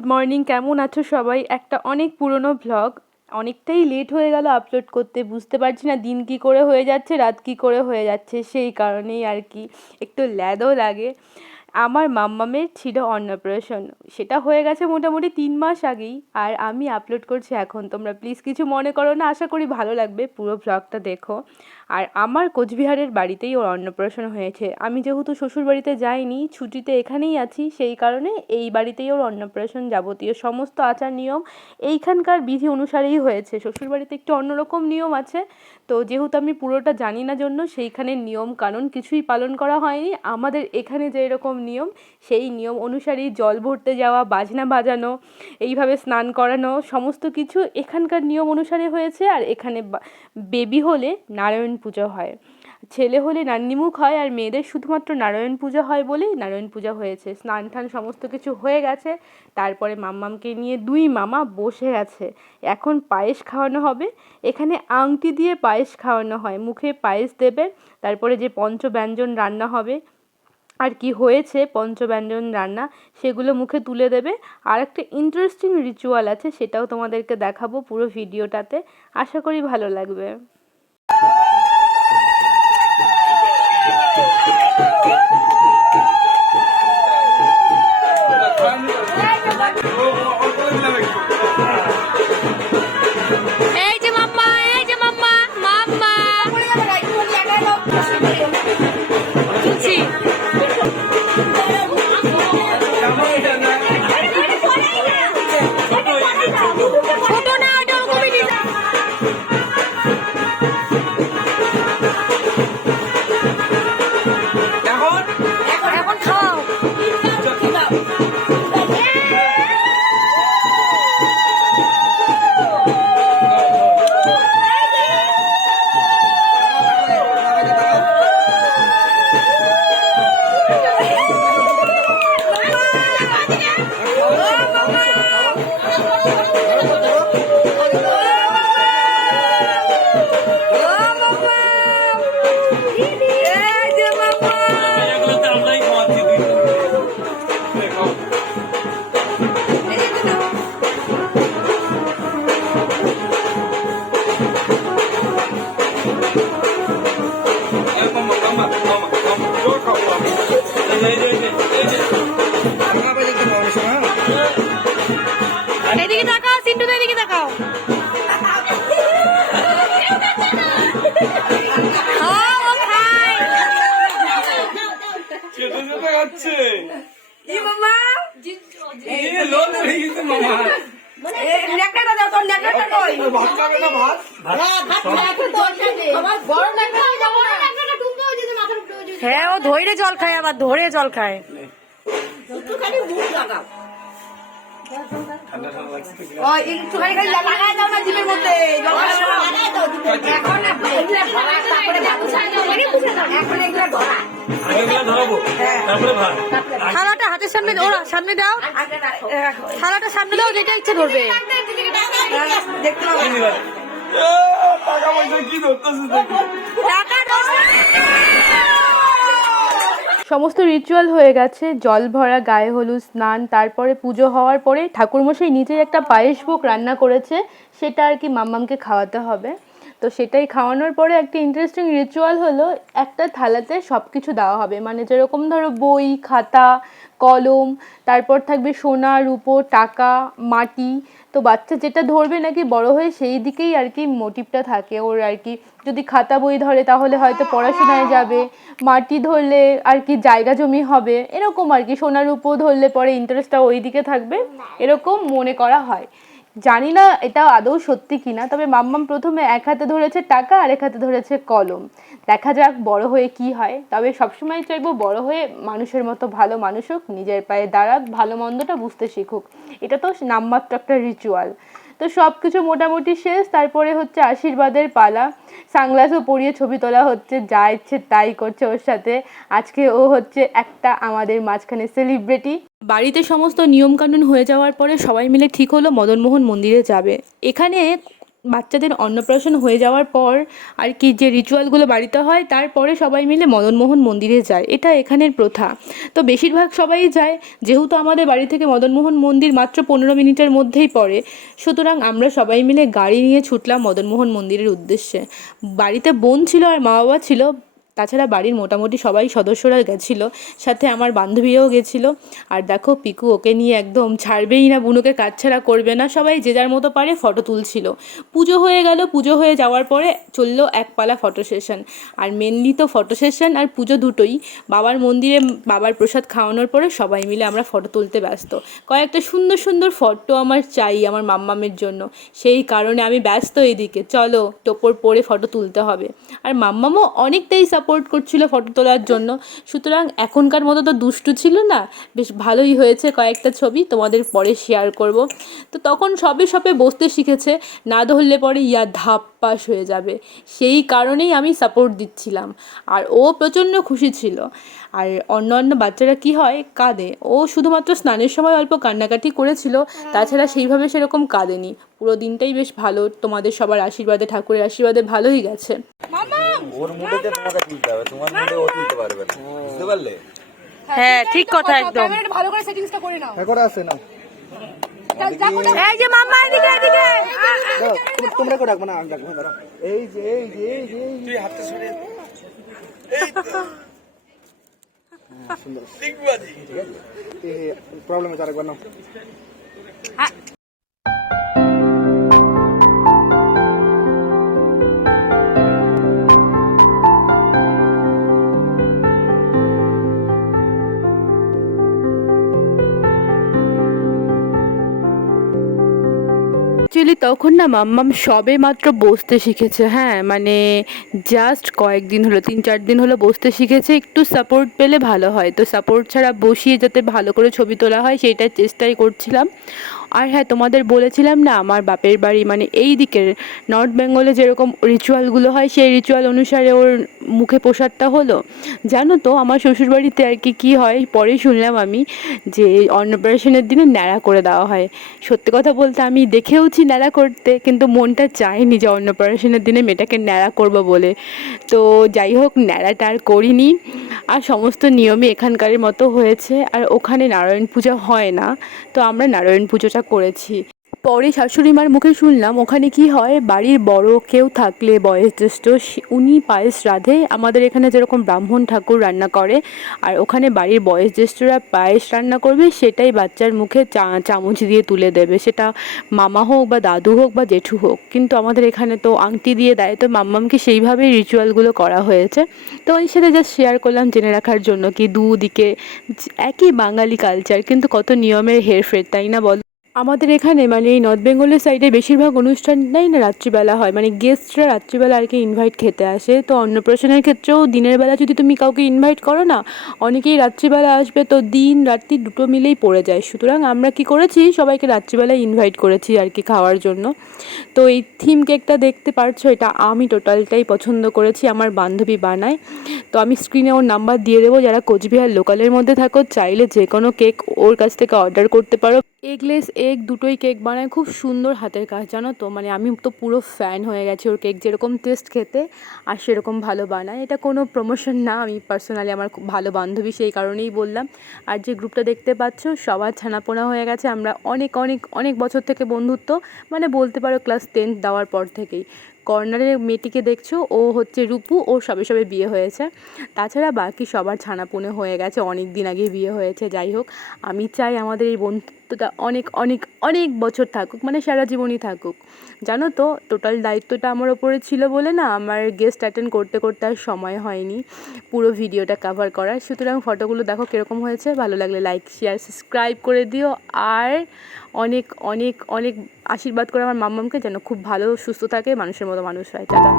Good morning, কেমন আছো সবাই? একটা অনেক পুরনো ভ্লগ, অনেকটাই লেট হয়ে গেল আপলোড করতে। বুঝতে পারছি না দিন কী করে হয়ে যাচ্ছে, রাত কী করে হয়ে যাচ্ছে, সেই কারণেই আর কি একটু ল্যাদও লাগে। আমার মাম্মামের ছিল অন্নপ্রাশন, সেটা হয়ে গেছে মোটামুটি 3 মাস আগেই, আর আমি আপলোড করছি এখন। তোমরা প্লিজ কিছু মনে করো না, আশা করি ভালো লাগবে, পুরো ভ্লগটা দেখো। আর আমার কোচবিহারের বাড়িতেই ওর অন্নপ্রাশন হয়েছে। আমি যেহেতু শ্বশুর বাড়িতে যাইনি, ছুটিতে এখানেই আছি, সেই কারণে এই বাড়িতেই ওর অন্নপ্রাশন, যাবতীয় সমস্ত আচার নিয়ম এইখানকার বিধি অনুসারেই হয়েছে। শ্বশুর বাড়িতে একটু অন্যরকম নিয়ম আছে, তো যেহেতু আমি পুরোটা জানি না জন্য সেইখানে নিয়ম কানুন কিছুই পালন করা হয়নি। আমাদের এখানে যেই রকম নিয়ম, সেই নিয়ম অনুসারেই জল ভরতে যাওয়া, বাজনা বাজানো, এইভাবে স্নান করানো, সমস্ত কিছু এখানকার নিয়ম অনুসারে হয়েছে। আর এখানে বেবি হলে নারায়ণ পুজো হয়, ছেলে হলে নান্নিমুখ হয়, আর মেয়েদের শুধুমাত্র নারায়ণ পূজা হয় বলেই নারায়ণ পূজা হয়েছে। স্নান টান সমস্ত কিছু হয়ে গেছে, তারপরে মাম্মামকে নিয়ে দুই মামা বসে আছে। এখন পায়েস খাওয়ানো হবে। এখানে আংটি দিয়ে পায়েস খাওয়ানো হয়, মুখে পায়েস দেবে, তারপরে যে পঞ্চব্যঞ্জন রান্না হবে আর কি হয়েছে পঞ্চব্যঞ্জন রান্না, সেগুলো মুখে তুলে দেবে। আর একটা ইন্টারেস্টিং রিচুয়াল আছে, সেটাও তোমাদেরকে দেখাবো পুরো ভিডিওটাতে, আশা করি ভালো লাগবে। এদিকে তাকাও, সিন্টু এদিকে তাকাও। হ্যাঁ, ও ধৈর্য জল খায়, আবার ধরে জল খায়। থালাটা হাতের সামনে, ওরা সামনে দাও, থালাটা সামনে দাও, যেটা ইচ্ছে ধরবে। সমস্ত রিচুয়াল হয়ে গেছে, জল ভরা, গায়ে হলুদ, স্নান, তারপরে পুজো হওয়ার পরে ঠাকুরমশাই নিজেই একটা পায়েস ভোগ রান্না করেছে, সেটা আর কি মাম্মামকে খাওয়াতে হবে। তো সেটাই খাওয়ানোর পরে একটা ইন্টারেস্টিং রিচুয়াল হলো, একটা থালাতে সব কিছু দেওয়া হবে, মানে যেরকম ধরো বই, খাতা, কলম, তারপর থাকবে সোনা, রূপো, টাকা, মাটি। তো বাচ্চা যেটা ধরবে নাকি বড় হয়ে সেই দিকেই আর কি মোটিভটা থাকে ওর আর কি। যদি খাতা বই ধরে তাহলে হয়তো পড়াশোনায় যাবে, মাটি ধরলে আর কি জায়গা জমি হবে, এরকম আর কি। সোনা রূপো ধরলে পরে ইন্টারেস্টটা ওই দিকে থাকবে, এরকম মনে করা হয়। জানি না এটা আদৌ সত্যি কিনা, তবে মাম্মাম প্রথমে এক হাতে ধরেছে টাকা আর এক হাতে ধরেছে কলম। দেখা যাক বড় হয়ে কি হয়, তবে সবসময় চাইবো বড় হয়ে মানুষের মতো ভালো মানুষ হোক, নিজের পায়ে দাঁড়াক, ভালো মন্দটা বুঝতে শিখুক। এটা তো নামমাত্র একটা রিচুয়াল। তো সব কিছু মোটামুটি শেষ, তারপরে হচ্ছে আশীর্বাদের পালা। সানগ্লাসও পরিয়ে ছবি তোলা হচ্ছে, যা ইচ্ছে তাই করছে ওর সাথে। আজকে ও হচ্ছে একটা আমাদের মাঝখানে সেলিব্রিটি। বাড়িতে সমস্ত নিয়মকানুন হয়ে যাওয়ার পরে সবাই মিলে ঠিক হলো মদনমোহন মন্দিরে যাবে। এখানে বাচ্চাদের অন্নপ্রাশন হয়ে যাওয়ার পর আর কি যে রিচুয়ালগুলো বাড়িতে হয় তারপরে সবাই মিলে মদনমোহন মন্দিরে যায়, এটা এখানের প্রথা। তো বেশিরভাগ সবাই যায়, যেহেতু আমাদের বাড়ি থেকে মদনমোহন মন্দির মাত্র 15 মিনিটের মধ্যেই পড়ে, সুতরাং আমরা সবাই মিলে গাড়ি নিয়ে ছুটলাম মদনমোহন মন্দিরের উদ্দেশ্যে। বাড়িতে বোন ছিল আর মা বাবা ছিল, তাছাড়া বাড়ির মোটামুটি সবাই সদস্যরা গেছিলো, সাথে আমার বান্ধবীও গেছিলো। আর দেখো পিকু ওকে নিয়ে একদম ছাড়বেই না, বুনুকে কাছছাড়া করবে না, সবাই যে যার মতো পারে ফটো তুলছিল। পুজো হয়ে গেল, পুজো হয়ে যাওয়ার পরে চললো একপালা ফটো সেশন। আর মেনলি তো ফটো সেশন আর পুজো দুটোই। বাবার মন্দিরে বাবার প্রসাদ খাওয়ানোর পরে সবাই মিলে আমরা ফটো তুলতে ব্যস্ত। কয়েকটা সুন্দর সুন্দর ফটো আমার চাই আমার মাম্মামের জন্য, সেই কারণে আমি ব্যস্ত এদিকে, চলো টোপর পরে ফটো তুলতে হবে। আর মাম্মামও অনেকটাই সাপোর্ট করছিল ফটো তোলার জন্য, সুতরাং এখনকার মতো তো দুষ্টু ছিল না, বেশ ভালোই হয়েছে। কয়েকটা ছবি তোমাদের পরে শেয়ার করব। তো তখন সবে সবে বসতে শিখেছে, না ধরলে পরে ইয়া ধাপ্পাস হয়ে যাবে, সেই কারণেই আমি সাপোর্ট দিচ্ছিলাম। আর ও প্রচণ্ড খুশি ছিল। আর অন্য বাচ্চারা কি হয়, কাঁদে, ও শুধুমাত্র স্নানের সময় অল্প কান্নাকাটি করেছিল, তাছাড়া সেইভাবে সেরকম কাঁদেনি। পুরো দিনটাই বেশ ভালো, তোমাদের সবার আশীর্বাদে, ঠাকুরের আশীর্বাদে ভালোই গেছে। ওর মুডেতে তোমাকে তুলতে হবে, তোমার মুডে ও তুলতে পারবে না, বুঝতে পারলে? হ্যাঁ ঠিক কথা একদম। ভালো করে সেটিংসটা করে নাও। করে আছে না, এই যে মাম্মা এদিকে এদিকে। তোমরা করে রাখবো না, আমি রাখবো। দাঁড়াও, এই যে এই যে এই যে তুই হাতটা সরে, এই তো সুন্দর, ঠিক আছে, এই প্রবলেম আছে, আরেকবার নাও। অ্যাকচুয়ালি তখন না মাম্মাম সবে মাত্র বসতে শিখেছে, হ্যাঁ মানে জাস্ট কয়েকদিন হলো, 3-4 দিন হলো বসতে শিখেছে। একটু সাপোর্ট পেলে ভালো হয়, তো সাপোর্ট ছাড়া বসিয়ে যাতে ভালো করে ছবি তোলা হয় সেইটার চেষ্টাই করছিলাম। আর হ্যাঁ, তোমাদের বলেছিলাম না আমার বাপের বাড়ি মানে এই দিকের নর্থ বেঙ্গলে যেরকম রিচুয়ালগুলো হয় সেই রিচুয়াল অনুসারে ওর মুখে প্রসাদটা হলো। জানো তো আমার শ্বশুরবাড়িতে আর কি হয়, পরেই শুনলাম আমি যে অন্নপ্রাশনের দিনে ন্যাড়া করে দেওয়া হয়। সত্যি কথা বলতে আমি দেখেওছি ন্যাড়া করতে, কিন্তু মনটা চায়নি যে অন্নপ্রাশনের দিনে মেয়েটাকে ন্যাড়া করবো বলে। তো যাই হোক, ন্যাড়াটা আর করিনি। আর সমস্ত নিয়মই এখানকারের মতো হয়েছে। আর ওখানে নারায়ণ পূজা হয় না, তো আমরা নারায়ণ পুজোটা করেছি। পরে শাশুড়ি মার মুখে শুনলাম ওখানে কি হয়, বাড়ির বড় কেউ থাকলে বয়োজ্যেষ্ঠ উনি পায়েস রাঁধে, আমাদের এখানে যেরকম ব্রাহ্মণ ঠাকুর রান্না করে, আর ওখানে বাড়ির বয়োজ্যেষ্ঠরা পায়েস রান্না করবে, সেটাই বাচ্চার মুখে চামচ দিয়ে তুলে দেবে, সেটা মামা হোক বা দাদু হোক বা জেঠু হোক। কিন্তু আমাদের এখানে তো আংটি দিয়ে দেয়, তো মাম্মামকে সেইভাবেই রিচুয়ালগুলো করা হয়েছে। তো ওই সাথে জাস্ট শেয়ার করলাম জেনে রাখার জন্য, কি দুদিকে একই বাঙালি কালচার, কিন্তু কত নিয়মের হেরফের, তাই না বল? আমাদের এখানে মানে এই নর্থ বেঙ্গলের সাইডে বেশিরভাগ অনুষ্ঠানটাই না রাত্রিবেলা হয়, মানে গেস্টরা রাত্রিবেলা আর কি ইনভাইট খেতে আসে। তো অন্নপ্রাশনের ক্ষেত্রেও দিনের বেলা যদি তুমি কাউকে ইনভাইট করো না, অনেকেই রাত্রিবেলা আসবে, তো দিন রাত্রি দুটো মিলেই পড়ে যায়। সুতরাং আমরা কি করেছি, সবাইকে রাত্রিবেলায় ইনভাইট করেছি আর কি খাওয়ার জন্য। তো এই থিম কেকটা দেখতে পারছো, এটা আমি টোটালটাই পছন্দ করেছি, আমার বান্ধবী বানায়। তো আমি স্ক্রিনে ওর নাম্বার দিয়ে দেবো, যারা কোচবিহার লোকালের মধ্যে থাকো চাইলে যে কোনো কেক ওর কাছ থেকে অর্ডার করতে পারো। এগলেস এগ দুটোই কেক বানায়, খুব সুন্দর হাতের কাজ, জানো তো, মানে আমি তো পুরো ফ্যান হয়ে গেছি ওর কেক, যেরকম টেস্ট খেতে আর সেরকম ভালো বানায়। এটা কোনো প্রমোশন না, আমি পার্সোনালি আমার খুব ভালো বান্ধবী সেই কারণেই বললাম। আর যে গ্রুপটা দেখতে পাচ্ছ সবার ছানাপোনা হয়ে গেছে, আমরা অনেক অনেক অনেক বছর থেকে বন্ধুত্ব, মানে বলতে পারো ক্লাস 10 দেওয়ার পর থেকেই। কর্নারের মেয়েটিকে দেখছো, ও হচ্ছে রূপু, ওর সবে সবে বিয়ে হয়েছে। তাছাড়া বাকি সবার ছানাপুনে হয়ে গেছে, অনেক দিন আগে বিয়ে হয়েছে। যাই হোক, আমি চাই আমাদের এই বন্ধুত্বটা অনেক অনেক অনেক বছর থাকুক, মানে সারা জীবনই থাকুক। জানো তো, টোটাল দায়িত্বটা আমার ওপরে ছিল বলে না আমার গেস্ট অ্যাটেন্ড করতে করতে আর সময় হয়নি পুরো ভিডিওটা কভার করার। সুতরাং ফটোগুলো দেখো কীরকম হয়েছে, ভালো লাগলে লাইক শেয়ার সাবস্ক্রাইব করে দিও। আর অনেক অনেক অনেক আশীর্বাদ করে আমার মাম্মামকে যেন খুব ভালো সুস্থ থাকে, মানুষের মতো মানুষ হয়। টাটা।